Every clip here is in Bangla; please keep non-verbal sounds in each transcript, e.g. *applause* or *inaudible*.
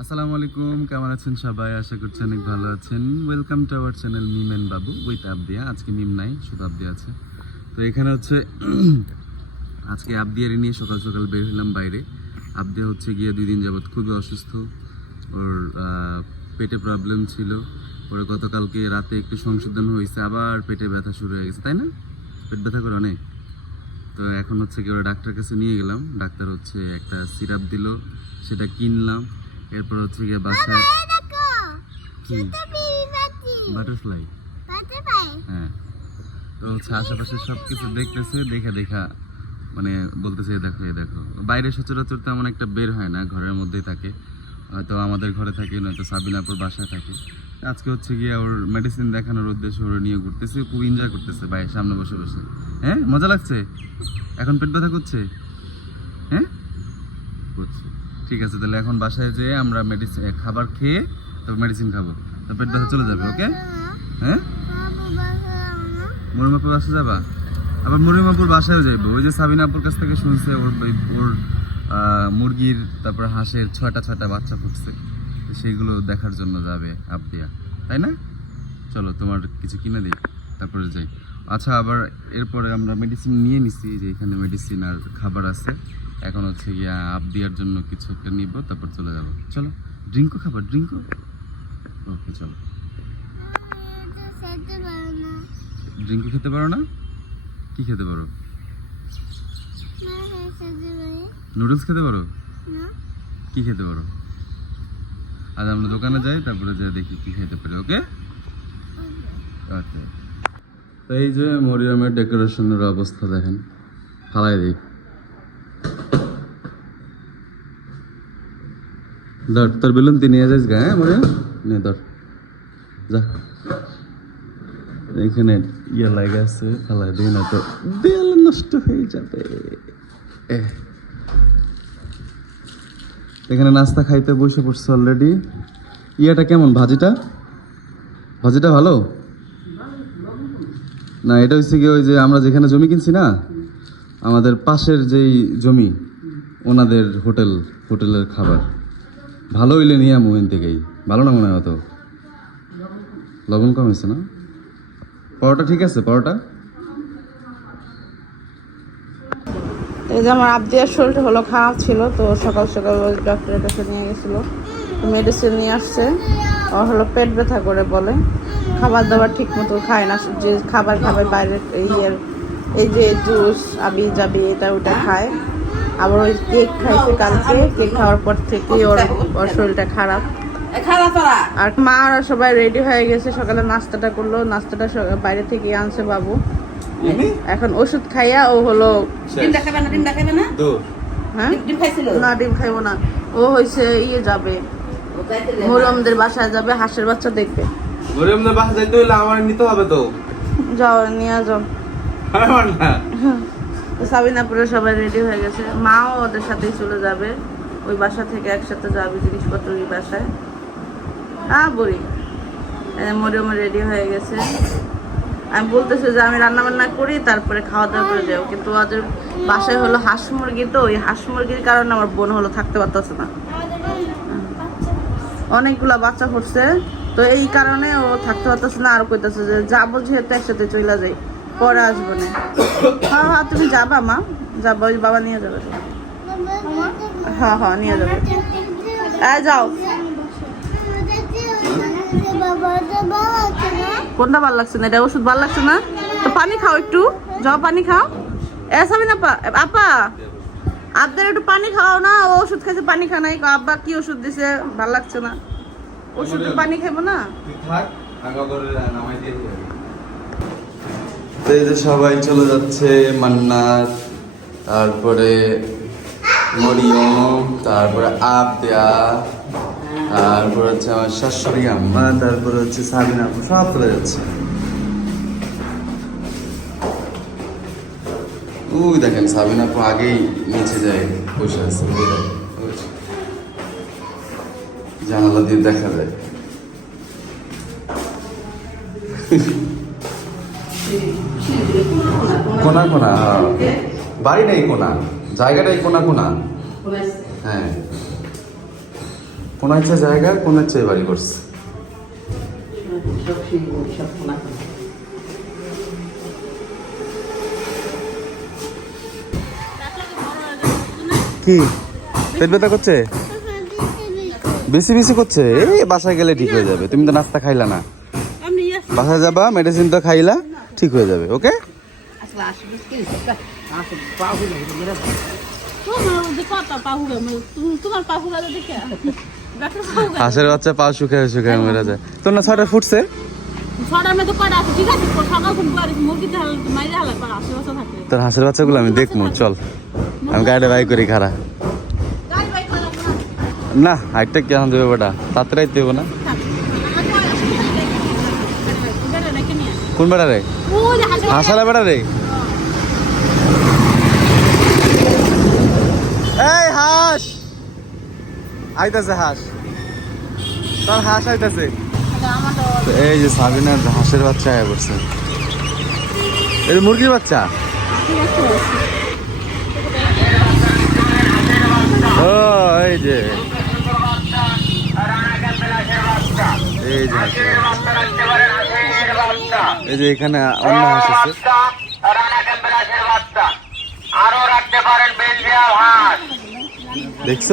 আসসালামু আলাইকুম, কেমন আছেন সবাই? আশা করছি অনেক ভালো আছেন। Welcome to our channel Mim and Babu with Abdiya আজকে মিম নাই, শুধু আবদিয়া আছে। তো এখানে হচ্ছে, *clears throat* আজকে আবদিয়ারে নিয়ে সকাল সকাল বের হলাম বাইরে। আবদিয়া হচ্ছে গিয়ে দুই দিন যাবৎ খুবই অসুস্থ। ওর পেটে প্রবলেম ছিল। ওর গতকালকে রাতে একটু সংশোধন হয়েছে, আবার পেটে ব্যথা শুরু হয়ে গেছে, তাই না? পেট ব্যথা করে অনেক। তো এখন হচ্ছে কি ওরা ডাক্তার কাছে নিয়ে গেলাম। ডাক্তার হচ্ছে একটা সিরাপ দিল, সেটা কিনলাম। এরপর হচ্ছে গিয়ে বাসায় কি? বাটারফ্লাই। হ্যাঁ। তো হচ্ছে আশেপাশে সব কিছু দেখতেছে দেখা দেখা মানে বলতেছে "এ দেখো এ দেখো। বাইরে সচরাচর তেমন একটা বের হয় না ঘরের মধ্যেই থাকে। হয়তো আমাদের ঘরে থাকে নয়তো সাবিনাপুর বাসায় থাকে। আজকে হচ্ছে গিয়ে ওর মেডিসিন দেখানোর উদ্দেশ্যে ওর নিয়ে ঘুরতেছে খুব এনজয় করতেছে বাইরের সামনে বসে বসে। হ্যাঁ মজা লাগছে? এখন পেট ব্যথা করছে? হ্যাঁ? করছে। ঠিক আছে, তাহলে এখন বাসায় যেয়ে আমরা মেডিসিন খাবার খেয়ে তারপর মেডিসিন খাব। তারপর পেট চলে যাবে ওকে হ্যাঁ? মরিমাপুর বাসা যাবা? আবার মরিমাপুর বাসায় যাইবো। ওই যে সাবিনাপুর কাছ থেকে শুনছে, ওর ওর মুরগির, তারপর হাঁসের ছয়টা ছয়টা বাচ্চা ফুটছে। সেইগুলো দেখার জন্য যাবে আবদিয়া তাই না? চলো, তোমার কিছু কিনে দিই, তারপরে যাই। আচ্ছা আবার এরপরে আমরা মেডিসিন নিয়ে নিছি, যে এখানে মেডিসিন আর খাবার আছে। এখন হচ্ছে গিয়া আপ দেওয়ার জন্য কিছু একটা নিব, তারপর চলে যাব। চলো, ড্রিঙ্কও খাবার ড্রিঙ্কও? ওকে, চলো। ড্রিঙ্কও খেতে পারো না? কি খেতে পারো? নুডলস খেতে পারো? কি খেতে পারো? আজ আমরা দোকানে যাই, তারপরে যাই দেখি কি খেতে পারি, ওকে? আচ্ছা। তো এই যে মরিয়ামের ডেকোরেশনের অবস্থা দেখেন, ফালাই দিই। ধর, তোর বেলুন তুই নিয়ে যাস গা হ্যাঁ নে, ধর। যা। এখানে ইয়ে লাগে আছে, ফালাই দিই না তো বেল নষ্ট হয়ে যাবে। এখানে নাস্তা খাইতে বসে পড়ছে অলরেডি ইয়েটা কেমন, ভাজিটা? ভাজিটা ভালো? না, এটা হচ্ছে কি ওই যে আমরা যেখানে জমি কিনছি না, আমাদের পাশের যেই জমি, ওনাদের হোটেল, হোটেলের খাবার। ভালো হইলে নিয়ে ওখান থেকেই। ভালো না মনে হয় অত? লবণ কম হয়েছে না? পরোটা ঠিক আছে, পরোটা? এই যে আমার আবদিয়ার শরীরটা হলো খারাপ ছিল, তো সকাল সকাল ডক্টরের কাছে নিয়ে গেছিল। মেডিসিন নিয়ে আসছে। ও হলো পেট ব্যথা করে বলে। খাবার দাবার ঠিক মতো খায় না, যে খাবার খাবে বাইরের এই যে জুস আবি যাবি এটা ওটা খায়। আবার ওই কেক খাইছে কালকে কেক খাওয়ার পর থেকে ওর ওর শরীরটা খারাপ। আর মা আর সবাই রেডি হয়ে গেছে সকালে নাস্তাটা করল নাস্তাটা বাইরে থেকে আনছে বাবু। এখন ওষুধ খাইয়া ও হলো না হ্যাঁ? ডিম খাইছিল? না ডিম খাইবো না। ও হয়েছে ইয়ে যাবে। মরমদের বাসায় যাবে হাঁসের বাচ্চা দেখবে। গরিবদের বাসা যাইতে হইলে আমার নিতে হবে তো। যাও নিয়ে যাও। না। তো সাবিনাপুরে সবাই রেডি হয়ে গেছে। মাও ওদের সাথেই চলে যাবে। ওই বাসা থেকে একসাথে যাবে জিনিসপত্র ওই বাসায়। আ বলি মরিয়ম রেডি হয়ে গেছে। আমি বলতেছি যে, আমি রান্না বান্না করি, তারপরে খাওয়া দাওয়া করে যাব কিন্তু ওদের বাসায় হলো হাঁস মুরগি তো, ওই হাঁস মুরগির কারণে আমার বোন হলো থাকতে পারতেছে না। অনেকগুলা বাচ্চা ফুটছে তো এই কারণে ও থাকতে পারতেছে না। আর কইতেছে যে, যাব যেহেতু একসাথে চলে যাই। পরে আসব না। হ্যাঁ হ্যাঁ তুমি যাবা মা। যাব, ওই বাবা নিয়ে যাবে। হ্যাঁ হ্যাঁ নিয়ে যাবে। এই যাও। কোনটা ভালো লাগছে না? এটা ওষুধ ভালো লাগছে না? তো পানি খাও একটু। যাও, পানি খাও। এসা না আপা আপা। আপনার একটু পানি খাও না। ও ওষুধ খাইছে, পানি খা নাই। আব্বা, কি ওষুধ দিছে? ভালো লাগছে না। ওষুধ, পানি খাইবো না? তো এই যে সবাই চলে যাচ্ছে, মান্নাত, তারপরে মরিয়ম, তারপরে আবদিয়া, তারপরে হচ্ছে আমার শাশুড়ি আম্মা, তারপরে হচ্ছে সাবিনা আপু, সব চলে যাচ্ছে ওই দেখেন, সাবিনা আপু আগেই নিচে যায় বসে আছে। জানালা দিয়ে দেখা যায় কোনা কোনা হ্যাঁ। বাড়ি নেই কোনা জায়গাটাই কোনা কোনা। হ্যাঁ। কোন একটা জায়গা কোন একটা বাড়ি করছে। কি? পেট ব্যথা করছে? বেশি বেশি করছে? এই বাসায় গেলে ঠিক হয়ে যাবে। তুমি তো নাস্তা খাইলা না। বাসায় যাবা মেডিসিন তো খাইলা ঠিক হয়ে যাবে ওকে হাঁসের বাচ্চা পা শুকায় শুকায় মরে যায় তোর না ছয়টা ফুটছে তোর হাঁসের বাচ্চাগুলো আমি দেখব চল আমি গাড়িটা বাই করি খারা গাড়ি না হাইটটা কেমন দেবে বেটা তাড়াতাড়ি দেবো না কোন বেটা রে হাঁসালা বেটা রে এই হাঁস আইতাছে হাঁস। তোর হাঁস আইতাছে। এই যে সাবিনার হাঁসের বাচ্চা আয়া পড়ছে। এই যে মুরগির বাচ্চা? ও এই যে। এই যে এই যে এখানে অন্য হাঁস আছে। আরও রাখতে পারেন বেলজিয়াম হাঁস। দেখছ?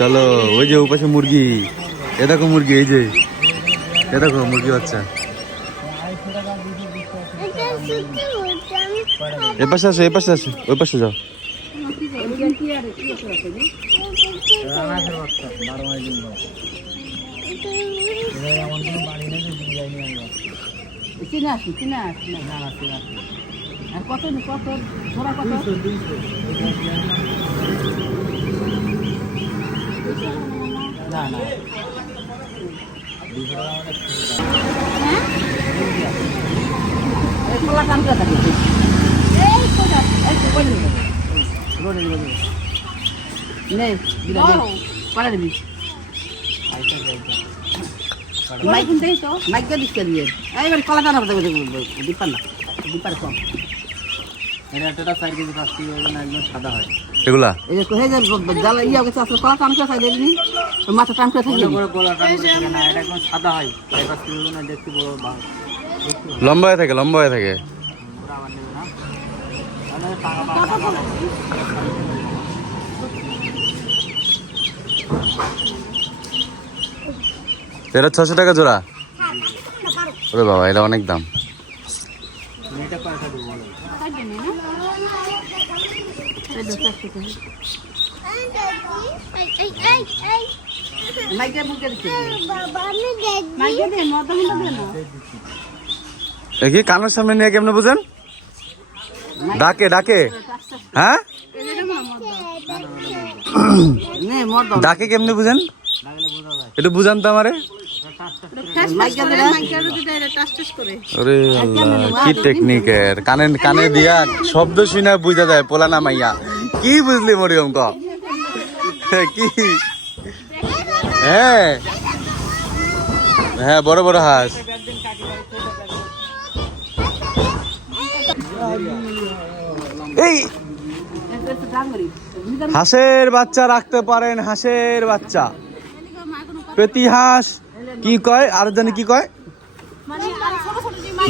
চলো, ওই যে ওপাশে মুরগি। এ দেখো মুরগি, এই যে। এ দেখো মুরগি বাচ্চা। এ পাশে আসো, এ পাশে আসো, ওই পাশে যাও। কত কত কত না না এই খোলা কামটা থাকে এই কোথা এই কোন রোডের মধ্যে নে দিলা দে পাড়া মাইক দিয়ে। এইবার দিপার না দিপার কম। এটা একটা সাইড কেজি পাঁচ কেজি হবে না একদম সাদা হয়। এগুলা? মাথা টান করে থাকি সাদা হয়। লম্বা হয়ে থাকে লম্বা হয়ে থাকে। এটা ছশো টাকা জোড়া? ওরে বাবা এটা অনেক দাম এটা কয়টা দেবো বলো মাইকে মুখে দিচ্ছে মাইকে দে মদ মদ দে না। দেখি কানের সামনে নিয়ে কেমনে বুঝেন? ডাকে ডাকে। হ্যাঁ? নে মর দাও। ডাকে কেমনে বুঝেন? একটু বুঝান তো আমারে। কি টেকনিকের কানে কানে দিয়া শব্দ শুনে বুঝা যায় পোলা না মাইয়া। কি বুঝলি মরিয়ম ক? কি? হ্যাঁ। হ্যাঁ বড় বড় হাঁস। এই, হাঁসের বাচ্চা রাখতে পারেন, হাঁসের বাচ্চা। পেতি হাঁস, কি কয়? আর জানি কি কয়?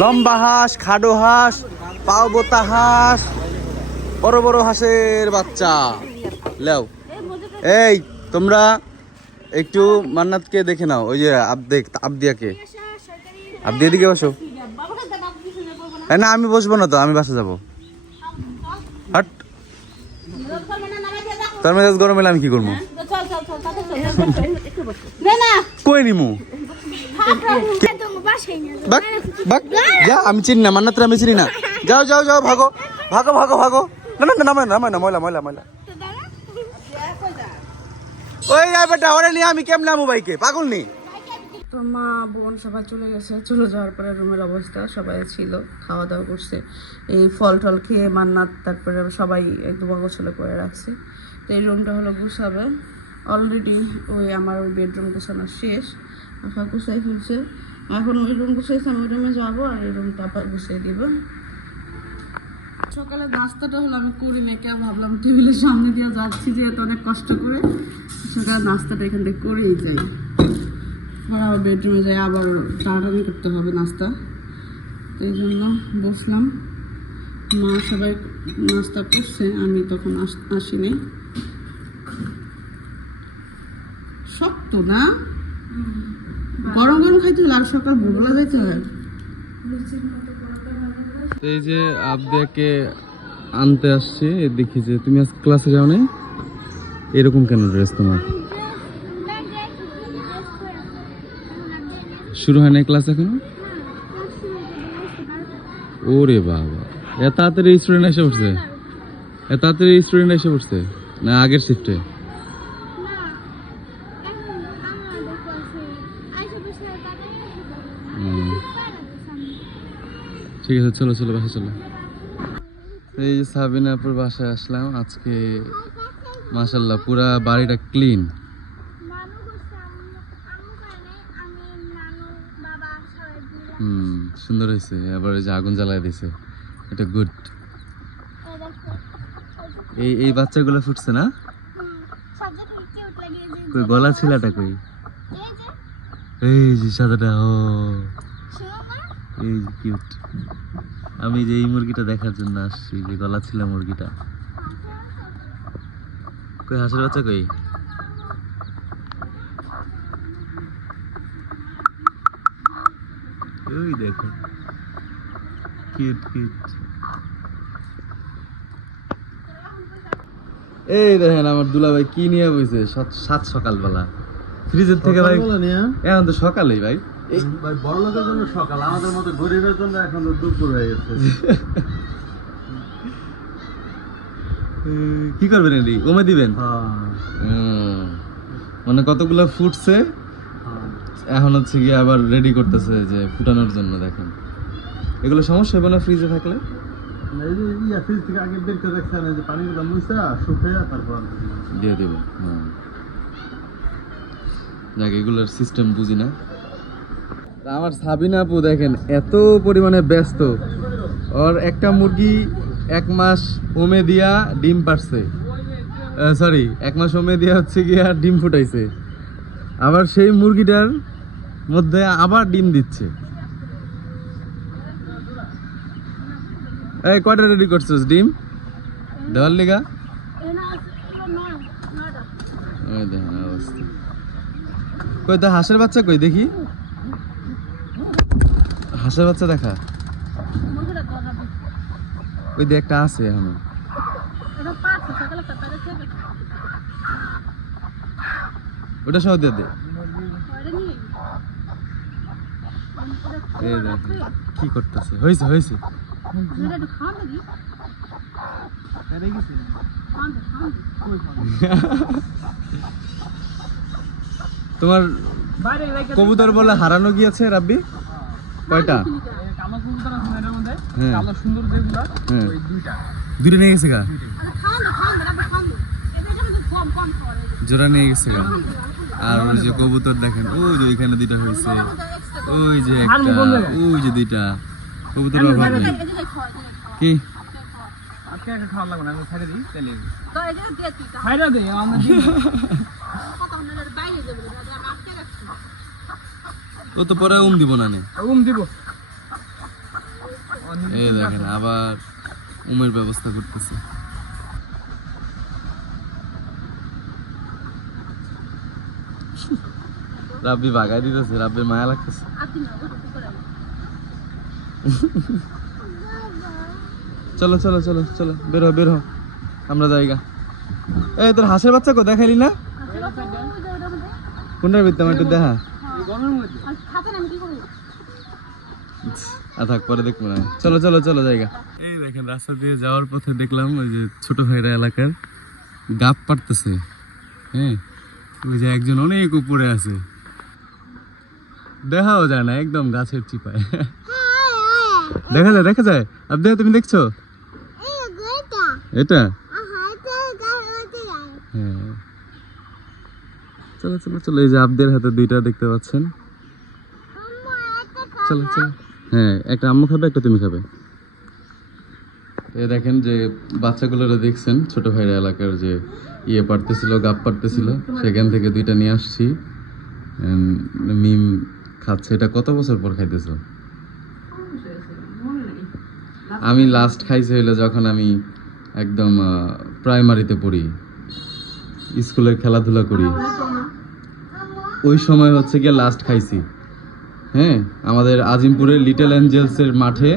লম্বা হাঁস খাডো হাঁস, পাও বোতা হাঁস বড় বড় হাঁসের বাচ্চা। লেও। এই, তোমরা একটু মান্নাতকে দেখে নাও, ওই যে আবদে আবদিয়াকে। আবদিয়া দিকে বসো। হ্যাঁ না, আমি বসবো না তো, আমি বাসা যাব। হাট। তার মেজাজ গরম হলে আমি কি করব? নিমু? বাক যা, আমি চিনি না মান্নাত আমি চিনি না। যাও যাও যাও, ভাগো। ভাগো ভাগো ভাগো। না না নামায় না নামায় না, ময়লা ময়লা ময়লা। ওই যাই বেটা, ওরে নিয়ে আমি কেমন নামু বাইকে? পাগল নি? তো মা, বোন সবাই চলে গেছে। চলে যাওয়ার পরে রুমের অবস্থা, সবাই ছিল, খাওয়া দাওয়া করছে। এই ফল টল খেয়ে মান্নাত, তারপরে সবাই একদম গোছালো করে রাখছে। তো এই রুমটা হলো গুছাবে। অলরেডি ওই আমার ওই বেডরুম গুছানো শেষ। আশা গুছাই ফেলছে। এখন ওই রুম গুছাইছে, আমি রুমে যাব আর এই রুমটা আবার গুছিয়ে দিব। সকালে নাস্তাটা হলো আমি করি না কেন ভাবলাম টেবিলের সামনে দিয়ে যাচ্ছি যেহেতু অনেক কষ্ট করে। সকালে নাস্তাটা এখান থেকে করেই যাই। আর আবার বেডরুমে যাই আবার টানাটানি করতে হবে নাস্তা। তো এই জন্য বসলাম। মা সবাই নাস্তা করছে আমি তখন আস- আসিনি শক্ত না? গরম গরম খাইতে হলে আর সকাল ভোরবেলা যাইতে হয়। এই যে আবদিয়াকে আনতে আসছে দেখি যে, তুমি আজ ক্লাসে যাও নাই? এরকম কেন ড্রেস তোমার? শুরু হয় নাই ক্লাস এখনও? ওরে বাবা। এত তাড়াতাড়ি স্টুডেন্ট এসে পড়ছে? এত তাড়াতাড়ি স্টুডেন্ট এসে পড়ছে? না, আগের শিফটে ঠিক আছে চলো চলো বাসা চলো। এই যে সাবিনাপুর বাসায় আসলাম আজকে মাশাল্লাহ পুরা বাড়িটা ক্লিন। হুম সুন্দর হয়েছে আবার এই যে আগুন জ্বালায় দিছে এটা গুড। এই এই বাচ্চাগুলো ফুটছে না? কই গলা ছিলাটা কই? এই যে সাদাটা ও। এই কিউট আমি যে এই মুরগিটা দেখার জন্য আসছি যে গলা ছিল মুরগিটা। কই হাঁসের বাচ্চা কই? ওই দেখো। কিউট কিউট এই দেখেন আমার দুলাভাই কি নিয়ে বইছে সাত সাত সকালবেলা। ফ্রিজের থেকে ভাই এখন তো সকালেই ভাই। বড় লোকের জন্য সকাল। আমাদের মতো গরিবের জন্য এখন দুপুর হয়ে গেছে। কি করবেন এটি কমে দিবেন? হ্যাঁ। মানে কতগুলো ফুটছে? হ্যাঁ। এখন হচ্ছে গিয়ে আবার রেডি করতেছে যে ফুটানোর জন্য দেখেন। এগুলো সমস্যা হবে না ফ্রিজে থাকলে? এই যে ফ্রিজ থেকে আগে বের করে রাখছেন এই যে পানিগুলো মুছা শুকাইয়া তারপর দিয়ে দেবো হ্যাঁ। যাক এগুলোর সিস্টেম বুঝি না। আমার সাবিনা আপু দেখেন, এত পরিমাণে ব্যস্ত। ওর একটা মুরগি এক মাস ওমে দিয়া ডিম পারছে সরি এক মাস ওমে দিয়া হচ্ছে গিয়া ডিম ফুটাইছে। আবার সেই মুরগিটার মধ্যে আবার ডিম দিচ্ছে। এই, কয়টা রেডি করছিস ডিম? দেওয়ার লিগা? কই, তো হাঁসের বাচ্চা কই? দেখি। হাঁসের বাচ্চা দেখা? ওই যে একটা আছে এখনও। ওটা সহ দিয়ে দে। কি করতেছে? হয়েছে হয়েছে। তোমার কবুতর বলে হারানো গিয়েছে, রাব্বি? কয়টা? হ্যাঁ। হ্যাঁ। দুটো নিয়ে গেছে গা? জোড়া নিয়ে গেছে গা? আর ওই যে কবুতর দেখেন ওই যে ওইখানে দুইটা হয়েছে ওই যে একটা ওই যে দুইটা। কবুতর অভাব নেই। কি? আজকে একটা খাওয়া লাগবে না আমি ছেড়ে দিই তাহলে। *laughs* ও তো পরে উম দিব না নে। উম দিব। এই দেখেন আবার উমের ব্যবস্থা করতেছে। রাব্বি বাগাই দিতেছে রাব্বির মায়া লাগতেছে। চলো চলো চলো চলো বের হ বের হ। আমরা জায়গা। এই তোর হাঁসের বাচ্চা কো দেখাইলি না? কোনটার ভিত্তি আমার একটু দেখা। আ থাক পরে দেখব না। চলো চলো চলো জায়গা। এই দেখেন রাস্তা দিয়ে যাওয়ার পথে দেখলাম ওই যে ছোট ভাইরা এলাকার গাপ পারতেছে হ্যাঁ? ওই যে একজন অনেক উপরে আছে। দেখাও যায় না একদম গাছের চিপায়। দেখা যায় দেখা যায়। আপনি তুমি দেখছ? এটা? হ্যাঁ। চলো চলো চলো এই যে আবদের হাতে দুইটা দেখতে পাচ্ছেন। চলো চলো। হ্যাঁ একটা আম্মু খাবে, একটা তুমি খাবে। এ দেখেন যে বাচ্চাগুলোরা দেখছেন, ছোট ভাইরা এলাকার যে ইয়ে পারতেছিল গাপ পারতেছিল, সেখান থেকে দুইটা নিয়ে আসছি। মিম খাচ্ছে, এটা কত বছর পর খাইতেছো? আমি লাস্ট খাইছি হইল যখন আমি একদম প্রাইমারিতে পড়ি। স্কুলের খেলাধুলা করি। ওই সময় হচ্ছে গিয়ে লাস্ট খাইছি। হ্যাঁ আমাদের আজিমপুরের লিটল অ্যাঞ্জেলসের মাঠে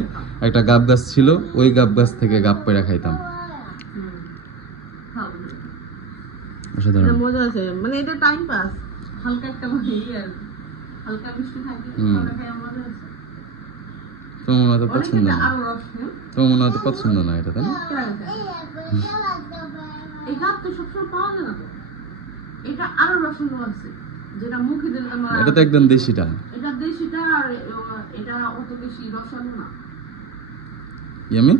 একটা গাব গাছ ছিল ওই গাব গাছ থেকে গাব পেড়া খাইতাম। মানে এটা টাইম পাস হালকা একটা। হালকা মিষ্টি থাকে তোমার মনে হয় পছন্দ না? হ্যাঁ? তোমার মনে হয় পছন্দ না এটা তাই না? গাছ তো সবসময় পাওয়া যায় না তো। এটা আরও রসালো আছে যেটা মুখে দিলে এটা তো একদম দেশিটা। এটা দেশিটা আর এটা অত বেশি রসালো না। ইয়ামি